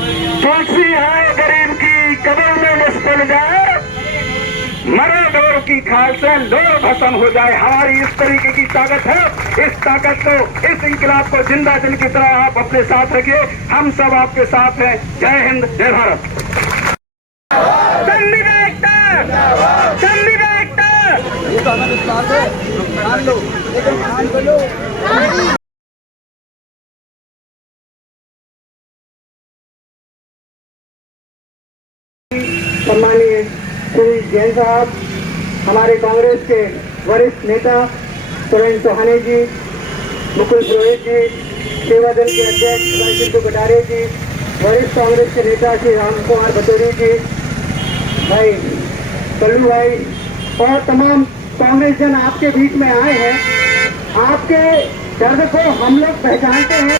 तुलसी है गरीब की कब्र में निष्फल जाए, मरे डोर की खाल से लोर भस्म हो जाए। हमारी इस तरीके की ताकत है। इस ताकत को, इस इंकलाब को जिंदा दिल की तरह आप अपने साथ रखिए। हम सब आपके साथ हैं। जय हिंद, जय भारत। सम्मानीय श्री जैन साहब, हमारे कांग्रेस के वरिष्ठ नेता सुरेंद्र चौहाने जी, मुकुल पुरोहित जी, सेवा दल के अध्यक्ष भाई सिद्धू कटारे जी, वरिष्ठ कांग्रेस के नेता श्री राम कुमार बतौरी जी, भाई कल्लू भाई और तमाम कांग्रेस जन आपके बीच में आए हैं। आपके दर्द को हम लोग पहचानते हैं।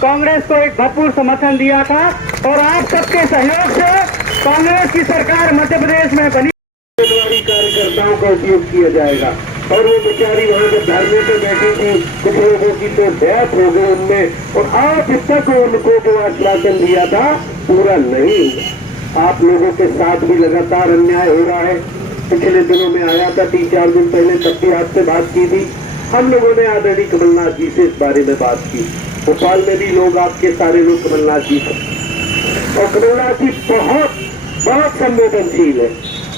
कांग्रेस को एक भरपूर समर्थन दिया था और आप सबके सहयोग से कांग्रेस की सरकार मध्य प्रदेश में बनी। कार्यकर्ताओं का उपयोग किया जाएगा और वो बेचारी वहां पर धरने पे बैठी थी, कुछ लोगों की तो डेथ हो गई उनमें, और आज तक उनको जो आश्वासन दिया था पूरा नहीं हुआ। आप लोगों के साथ भी लगातार अन्याय हो रहा है। पिछले दिनों में आया था 3-4 दिन पहले, तब भी आपसे बात की थी। हम लोगों ने आदरणीय कमलनाथ जी से इस बारे में बात की। भोपाल में भी लोग, आपके सारे लोग कमलनाथ जी से, और कमलनाथ जी बहुत संवेदनशील है,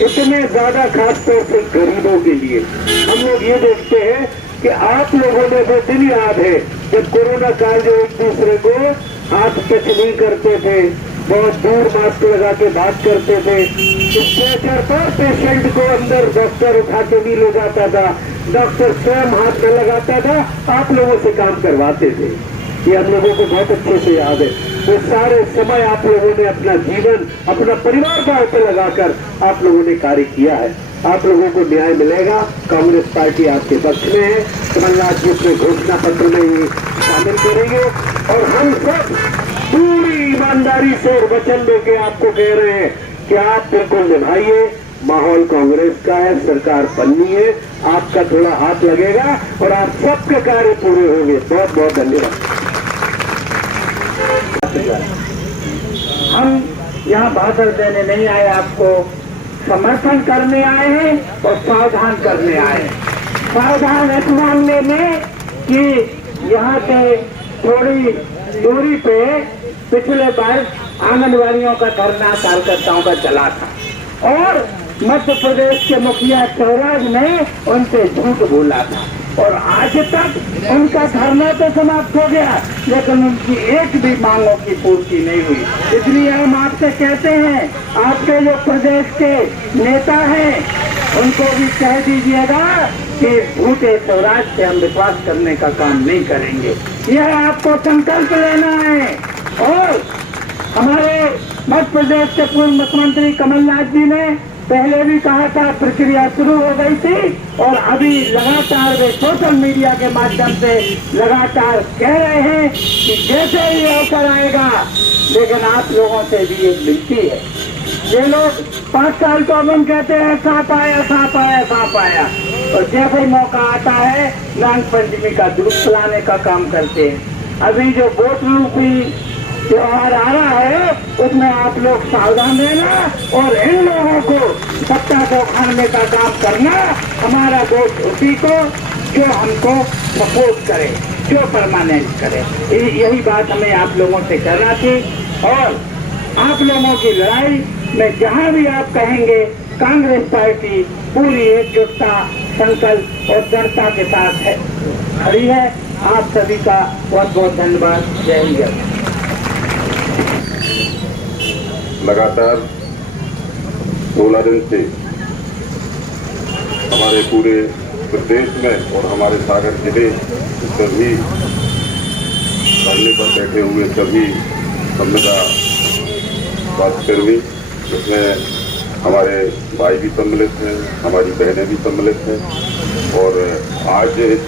इतने ज्यादा खासतौर से गरीबों के लिए। हम लोग ये देखते हैं कि आप लोगों ने वो दिन याद है जब कोरोना काल जो एक दूसरे को हाथ टच नहीं करते थे, बहुत दूर मास्क लगा के बात करते थे, स्ट्रेचर पर पेशेंट को अंदर डॉक्टर उठा के भी ले जाता था, डॉक्टर स्वयं हाथ में लगाता था, आप लोगों से काम करवाते थे। ये हम लोगों को बहुत अच्छे से याद है। वो सारे समय आप लोगों ने अपना जीवन, अपना परिवार दांव पे लगाकर आप लोगों ने कार्य किया है। आप लोगों को न्याय मिलेगा। कांग्रेस पार्टी आपके पक्ष में है। कमलनाथ जी अपने घोषणा पत्र में ये शामिल करेंगे और हम सब पूरी ईमानदारी से और वचन देके आपको कह रहे हैं कि आप बिल्कुल निभाइए। माहौल कांग्रेस का है, सरकार बननी है, आपका थोड़ा हाथ लगेगा और आप सबके कार्य पूरे होंगे। बहुत बहुत धन्यवाद। हम यहाँ भाषण देने नहीं आए, आपको समर्थन करने आए हैं और सावधान करने आए हैं। सावधान इस मामले में कि यहाँ से थोड़ी दूरी पे पिछले वर्ष आंगनबाड़ियों का धरना कार्यकर्ताओं का चला था और मध्य प्रदेश के मुखिया शिवराज ने उनसे झूठ बोला था और आज तक उनका धरना तो समाप्त हो गया, लेकिन उनकी एक भी मांगों की पूर्ति नहीं हुई। इसलिए हम आपसे कहते हैं, आपके जो प्रदेश के नेता हैं उनको भी कह दीजिएगा कि झूठे शिवराज से हम विश्वास करने का काम नहीं करेंगे। यह आपको संकल्प लेना है। और हमारे मध्य प्रदेश के पूर्व मुख्यमंत्री कमलनाथ जी ने पहले भी कहा था, प्रक्रिया शुरू हो गई थी और अभी लगातार वे सोशल मीडिया के माध्यम से लगातार कह रहे हैं कि जैसे ही अवसर आएगा। लेकिन आप लोगों से भी एक विनती है, ये लोग 5 साल तो हम कहते हैं सांप आया सांप आया सांप आया, और जैसे ही मौका आता है नाग पंचमी का दूध पिलाने का काम करते हैं। अभी जो वोट रूपी त्योहार आ रहा है उसमें आप लोग सावधान रहना और इन लोगों को सत्ता को खाने का काम करना। हमारा वोट उसी को जो हमको सपोर्ट करे, जो परमानेंट करे। यही बात हमें आप लोगों से करना थी। और आप लोगों की लड़ाई में जहां भी आप कहेंगे, कांग्रेस पार्टी पूरी एकजुटता, संकल्प और दृढ़ता के साथ है खड़ी है। आप सभी का बहुत बहुत धन्यवाद। जय हिंद। लगातार 16 दिन से हमारे पूरे प्रदेश में और हमारे सागर जिले सभी धरने पर बैठे हुए सभी संविदा स्वास्थ्यकर्मी, जिसमें हमारे भाई भी सम्मिलित हैं, हमारी बहनें भी सम्मिलित हैं। और आज इस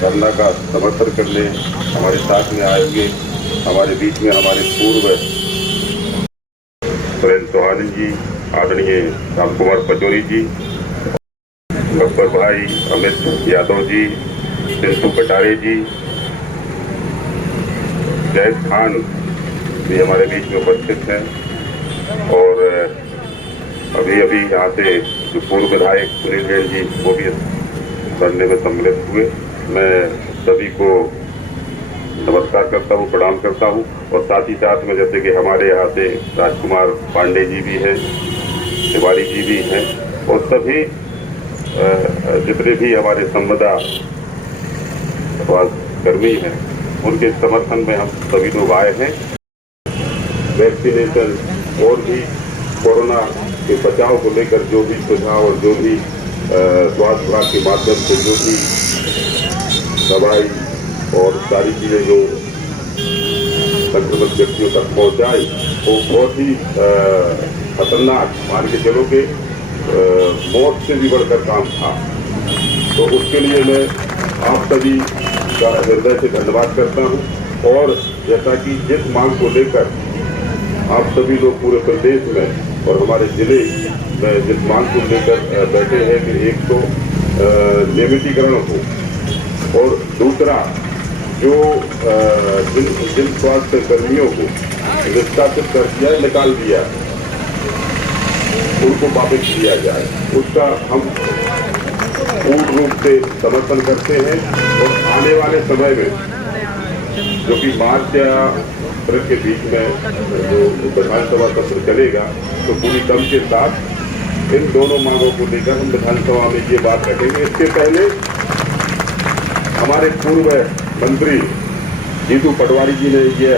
धरना का समर्थन करने हमारे साथ में आए हुए हमारे बीच में हमारे पूर्व सुरेंद्र चौहान जी, आदरणीय राम कुमार बतौरी जी, बब्बर भाई अमित यादव जी, सिद्धू कटारे जी, जैद खान भी हमारे बीच में उपस्थित हैं और अभी अभी यहाँ से जो पूर्व विधायक सुनील जैन जी वो भी धरने में सम्मिलित हुए। मैं सभी को नमस्कार करता हूँ, प्रणाम करता हूँ और साथ ही साथ में जैसे कि हमारे यहाँ से राजकुमार पांडे जी भी हैं, तिवारी जी भी हैं और सभी जितने भी हमारे संविदा कर्मी हैं उनके समर्थन में हम सभी लोग आए हैं। वैक्सीनेशन और भी कोरोना के बचाव को लेकर जो भी सुझाव और जो भी स्वास्थ्य विभाग के माध्यम से जो भी दवाई और सारी चीजें जो संक्रमित व्यक्तियों तक पहुंचाई वो बहुत ही खतरनाक, मान के चलो कि मौत से भी बढ़कर काम था। तो उसके लिए मैं आप सभी का हृदय से धन्यवाद करता हूं और जैसा कि जिस मांग को लेकर आप सभी लोग पूरे प्रदेश में और हमारे जिले में जिस मांग को लेकर बैठे हैं कि एक तो नियमितीकरण हो और दूसरा जो जिन स्वास्थ्य कर्मियों को निष्कासित कर दिया, निकाल दिया, उनको वापस किया जाए, उसका हम पूर्ण रूप से समर्थन करते हैं। और आने वाले समय में जो कि मार्च या अप्रैल के बीच में जो विधानसभा सत्र चलेगा तो पूरी दम के साथ इन दोनों मांगों को लेकर हम विधानसभा में ये बात रखेंगे। इसके पहले हमारे पूर्व मंत्री जीतू पटवारी जी ने ये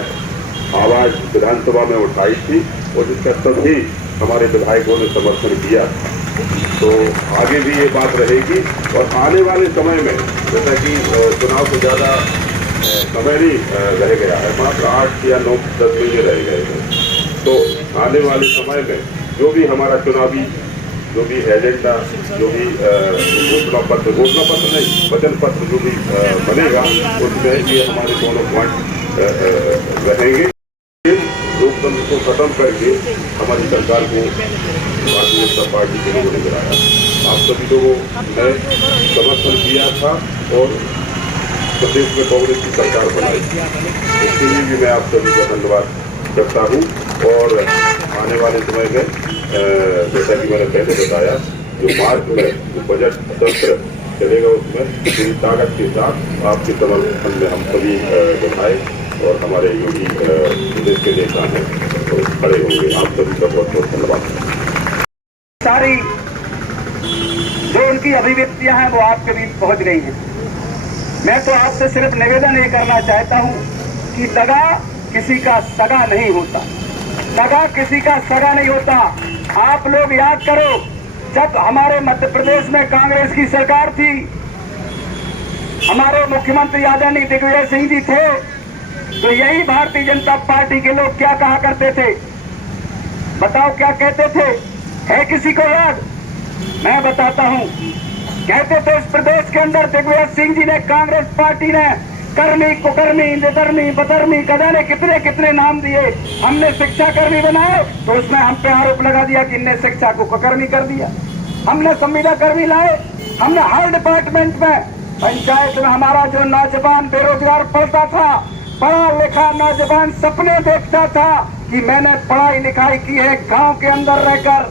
आवाज विधानसभा में उठाई थी और जिसका सभी हमारे विधायकों ने समर्थन किया। तो आगे भी ये बात रहेगी और आने वाले समय में जैसा कि चुनाव को ज़्यादा समय नहीं रह गया है, मात्र 8 या 9-10 महीने रह गए हैं। तो आने वाले समय में जो भी हमारा चुनावी जो भी एजेंडा, जो भी घोषणा पत्र नहीं, वचन पत्र जो भी बनेगा उसमें ये हमारे दोनों पॉइंट रहेंगे। लोकतंत्र को खत्म करके हमारी सरकार को भारतीय जनता पार्टी के लोगों ने गिराया। आप सभी लोगों ने समर्थन किया था और प्रदेश में कांग्रेस की सरकार बनाई, इसके लिए भी मैं आप सभी का धन्यवाद करता हूँ। और आने वाले समय में जैसा कि मैंने पहले बताया, जो मार्च में जो बजट सत्र चलेगा उसमें पूरी ताकत के साथ आपके समर्थन में हम सभी विधायक और हमारे जो भी प्रदेश के नेता हैं तो खड़े होंगे। आप सभी का बहुत बहुत धन्यवाद। सारी जो उनकी अभिव्यक्तियां हैं वो आपके बीच पहुंच गई हैं। मैं तो आपसे सिर्फ निवेदन ये करना चाहता हूं कि दगा किसी का सगा नहीं होता, दगा किसी का सगा नहीं होता। आप लोग याद करो, जब हमारे मध्य प्रदेश में कांग्रेस की सरकार थी, हमारे मुख्यमंत्री आदरणीय दिग्विजय सिंह जी थे, तो यही भारतीय जनता पार्टी के लोग क्या कहा करते थे? बताओ क्या कहते थे? है किसी को याद? मैं बताता हूं। कहते थे इस प्रदेश के अंदर दिग्विजय सिंह जी ने, कांग्रेस पार्टी ने करनी, कुकर्मी, निधर्मी, बदर्मी, कदाने कितने कितने नाम दिए। हमने शिक्षा कर्मी बनाए तो उसमें हम पे आरोप लगा दिया कि इनने शिक्षा को कुकर्मी कर दिया। हमने संविदा कर्मी लाए, हमने हर डिपार्टमेंट में, पंचायत में हमारा जो नौजवान बेरोजगार पढ़ता था, पढ़ा लिखा नौजवान सपने देखता था कि मैंने पढ़ाई लिखाई की है, गांव के अंदर रहकर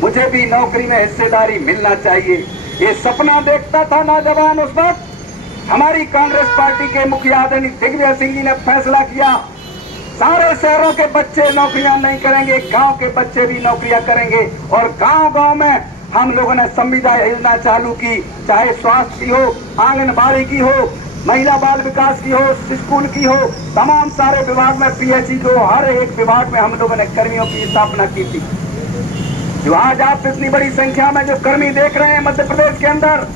मुझे भी नौकरी में हिस्सेदारी मिलना चाहिए, ये सपना देखता था नौजवान। उस वक्त हमारी कांग्रेस पार्टी के मुखिया आदरणीय दिग्विजय सिंह जी ने फैसला किया, सारे शहरों के बच्चे नौकरियां नहीं करेंगे, गांव के बच्चे भी नौकरियां करेंगे। और गांव गांव में हम लोगों ने संविदा योजना चालू की, चाहे स्वास्थ्य की हो, आंगनबाड़ी की हो, महिला बाल विकास की हो, स्कूल की हो, तमाम सारे विभाग में पीएचई को, हर एक विभाग में हम लोगों ने कर्मियों की स्थापना की थी। जो आज आप इतनी बड़ी संख्या में जो कर्मी देख रहे हैं मध्य प्रदेश के अंदर,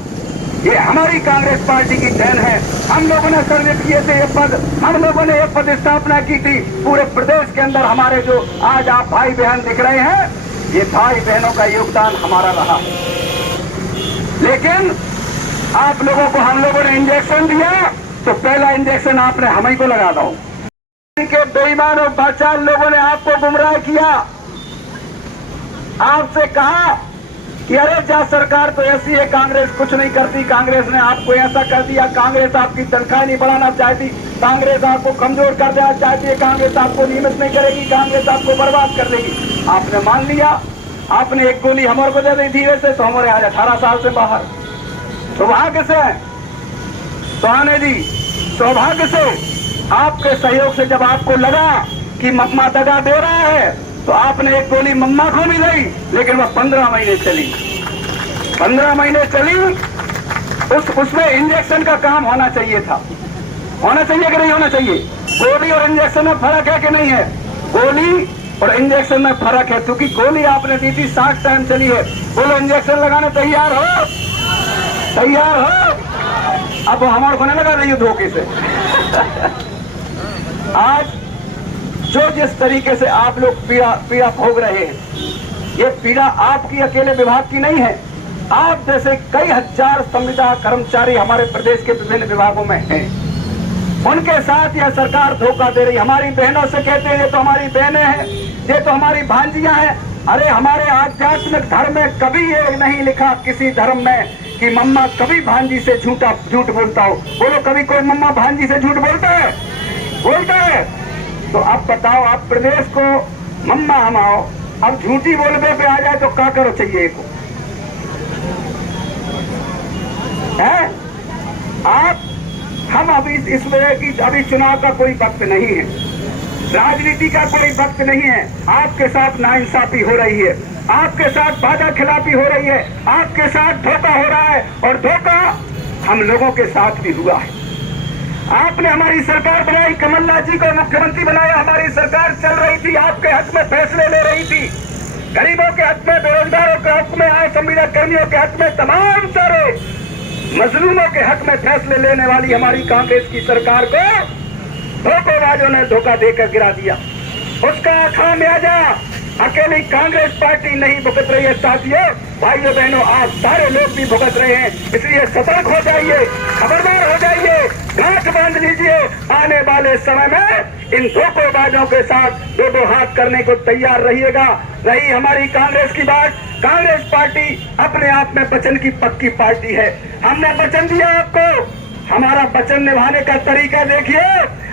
ये हमारी कांग्रेस पार्टी की देन है। हम लोगों ने सर्विस किए थे ये पद, हम लोगों ने ये पद स्थापना की थी। पूरे प्रदेश के अंदर हमारे जो आज आप भाई बहन दिख रहे हैं, ये भाई बहनों का योगदान हमारा रहा। लेकिन आप लोगों को हम लोगों ने इंजेक्शन दिया तो पहला इंजेक्शन आपने हम ही को लगा दो। के बेईमान और बाचाल लोगों ने आपको गुमराह किया, आपसे कहा कि अरे जा सरकार तो ऐसी है, कांग्रेस कुछ नहीं करती, कांग्रेस ने आपको ऐसा कर दिया, कांग्रेस आपकी तनख्वाह नहीं बढ़ाना चाहती, कांग्रेस आपको कमजोर कर देना चाहती है, कांग्रेस आपको नियमित नहीं करेगी, कांग्रेस आपको बर्बाद कर देगी। आपने मान लिया, आपने एक गोली हमारे को दे दी धीरे से, तो हमारे आज 18 साल से बाहर। सौभाग्य से सोहाने जी, सौभाग्य से आपके सहयोग से जब आपको लगा कि मम्मा दगा दे रहा है, तो आपने एक गोली मम्मा को भी दी, लेकिन वह 15 महीने चली। 15 महीने चली, उसमें इंजेक्शन का काम होना चाहिए था। होना चाहिए कि नहीं होना चाहिए? गोली और इंजेक्शन में फर्क है कि नहीं है? गोली और इंजेक्शन में फर्क है, क्योंकि गोली आपने दी थी 60 टाइम चली है। बोलो इंजेक्शन लगाने तैयार हो? तैयार हो? अब हमारे को नहीं लगा रही हो धोखे से। आज जो जिस तरीके से आप लोग पीड़ा भोग रहे हैं, ये पीड़ा आपकी अकेले विभाग की नहीं है। आप जैसे कई हजार संविदा कर्मचारी हमारे प्रदेश के विभिन्न विभागों में हैं, उनके साथ यह सरकार धोखा दे रही। हमारी बहनों से कहते हैं ये तो हमारी बहनें हैं, ये तो हमारी भांजियां हैं। अरे हमारे आध्यात्मिक धर्म में कभी ये नहीं लिखा किसी धर्म में कि मम्मा कभी भांजी से झूठ बोलता हो। बोलो कभी कोई मम्मा भांजी से झूठ बोलता है? बोलता है? तो अब बताओ, आप प्रदेश को मम्मा हम आओ, अब झूठी बोलने पे आ जाए तो क्या करो चाहिए को है? आप हम अभी इसमें कि अभी चुनाव का कोई वक्त नहीं है, राजनीति का कोई वक्त नहीं है। आपके साथ नाइंसाफी हो रही है, आपके साथ वादा खिलाफी हो रही है, आपके साथ धोखा हो रहा है, और धोखा हम लोगों के साथ भी हुआ है। आपने हमारी सरकार बनाई, कमलनाथ जी को मुख्यमंत्री बनाया, हमारी सरकार चल रही थी, आपके हक में फैसले ले रही थी, गरीबों के हक में, बेरोजगारों के हक में, संविदा कर्मियों के हक में, तमाम सारे मजलूमों के हक में फैसले लेने वाली हमारी कांग्रेस की सरकार को धोखेबाजों ने धोखा देकर गिरा दिया। उसका खामियाजा अकेली कांग्रेस पार्टी नहीं भुगत रही है साथियों, भाइयों बहनों, आप सारे लोग भी भुगत रहे हैं। इसलिए सतर्क हो जाइए, खबरदार हो जाइए, गांठ बांध लीजिए। आने वाले समय में इन धोखेबाजों के साथ दो दो हाथ करने को तैयार रहिएगा। रही हमारी कांग्रेस की बात, कांग्रेस पार्टी अपने आप में वचन की पक्की पार्टी है। हमने वचन दिया आपको, हमारा वचन निभाने का तरीका देखिए।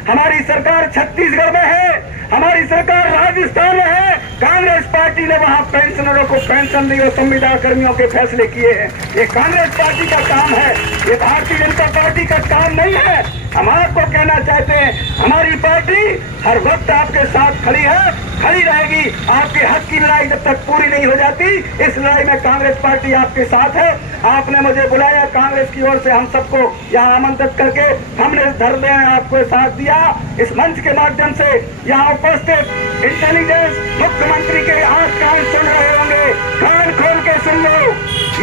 हमारी सरकार छत्तीसगढ़ में है, हमारी सरकार राजस्थान में है, कांग्रेस पार्टी ने वहां पेंशनरों को पेंशन दी और संविदा कर्मियों के फैसले किए हैं। ये कांग्रेस पार्टी का काम है, ये भारतीय जनता पार्टी का काम नहीं है। हम आपको कहना चाहते हैं, हमारी पार्टी हर वक्त आपके साथ खड़ी है, खड़ी रहेगी। आपके हक की लड़ाई जब तक पूरी नहीं हो जाती, इस लड़ाई में कांग्रेस पार्टी आपके साथ है। आपने मुझे बुलाया, कांग्रेस की ओर से हम सबको यहाँ आमंत्रित करके हमने इस धरने में आपको साथ दिया। इस मंच के माध्यम से यहाँ उपस्थित इंटेलिजेंस मुख्यमंत्री के आंख कान सुन रहे होंगे, कान खोल के सुन लो।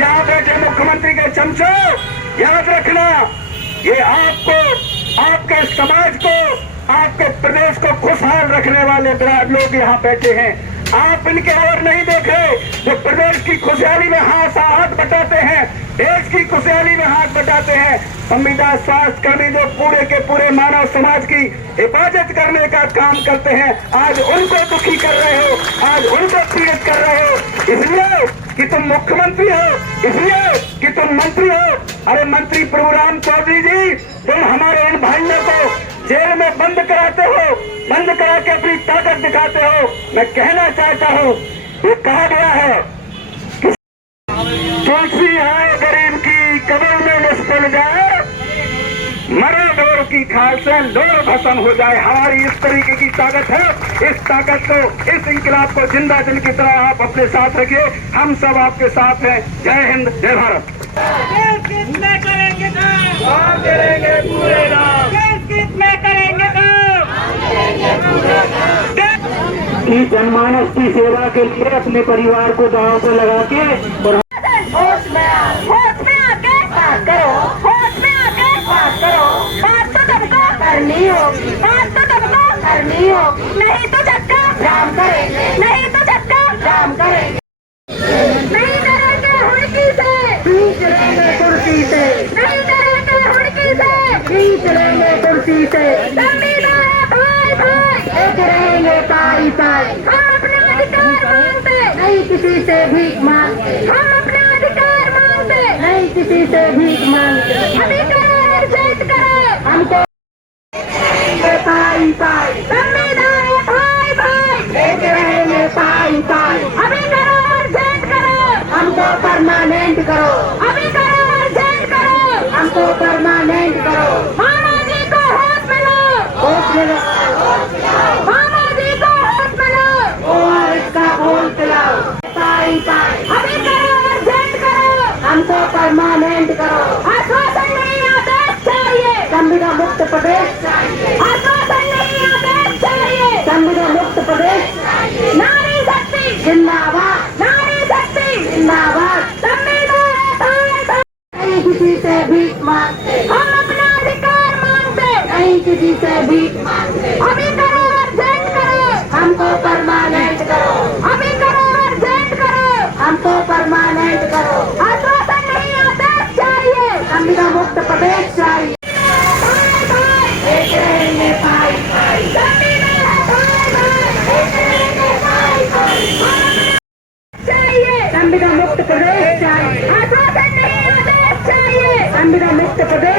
यहाँ बैठे मुख्यमंत्री के चमचों, याद रखना, ये आपको, आपके समाज को, आपके प्रदेश को खुशहाल रखने वाले लोग यहाँ बैठे हैं। आप इनके ओर नहीं देख रहे, जो प्रदेश की खुशहाली में हाथ बटाते हैं, देश की खुशहाली में हाथ बटाते हैं। संविदा स्वास्थ्य कर्मी जो पूरे के पूरे मानव समाज की हिफाजत करने का काम करते हैं, आज उनको दुखी कर रहे हो, आज उनको पीड़ित कर रहे हो, इसलिए कि तुम मुख्यमंत्री हो, इसलिए कि तुम मंत्री हो। अरे मंत्री प्रभुराम चौधरी जी, तुम हमारे इन भाइयों को जेल में बंद कराते हो, बंद करा के अपनी ताकत दिखाते हो। मैं कहना चाहता हूँ, ये कहा गया है, तुलसी आए गरीब की कब्र में मुश्किल जाए, मरे डोर की खाल से लोर भस्म हो जाए। हमारी इस तरीके की ताकत है। इस ताकत को, इस इंकलाब को जिंदा दिल की तरह आप अपने साथ रखिए। हम सब आपके साथ हैं। जय हिंद, जय भारत। कितने करेंगे काम? काम करेंगे पूरे नाम, कितने करेंगे काम? की जनमानस की सेवा के लिए अपने परिवार को दांव पे लगा के और होश में आके बात करो, होश में आके बात करो। बात तो तुमको करनी होगी, बात तो तुमको करनी होगी, नहीं तो झटका जाम करेंगे, नहीं तो झटका जाम करेंगे। नहीं करेंगे हुड़की से, खींच लेंगे कुर्सी से, नहीं करेंगे हुड़की से, खींच लेंगे कुर्सी से, संविधान भाई भाई, एक रहेंगे ताई ताई, हम अपने अधिकार मांगते, नहीं किसी से भीख मांगते। हम अपने किसी से भीख मांगते, अभी करो अर्जेंट करो, हमको पाई पाई, संविधान भाई भाई, एक रहेंगे पाई पाई, अभी करो अर्जेंट करो, हमको परमानेंट करो, अभी करो अर्जेंट करो, हमको परमानेंट करो, मामा जी को होश में लो, होश में लो, मामा जी को होश में लो, ORS का घोल पिलाओ, पाई पाई, अभी करो अर्जेंट करो, हमको परमानेंट करो, आश्वासन नहीं आदेश चाहिए, संविधान मुक्त प्रदेश चाहिए, आश्वासन नहीं आदेश चाहिए, संविधान मुक्त प्रदेश चाहिए, नारी शक्ति जिंदाबाद, नारी शक्ति जिंदाबाद, संविधान नहीं किसी से भीख मांगते, हम अपना अधिकार मांगते, नहीं किसी से भीख मांगते, अभी करो अर्जेंट करो, हमको परमानेंट करो, अभी करो अर्जेंट करो, हमको परमानेंट करो, आश्वासन नहीं आदेश चाहिए, संविधान मुक्त प्रदेश चाहिए, एक रहेंगे भाई भाई, संविधान भाई भाई, एक रहेंगे भाई भाई, चाहिए, संविधान मुक्त प्रदेश चाहिए, आश्वासन नहीं आदेश चाहिए, संविधान मुक्त प्रदेश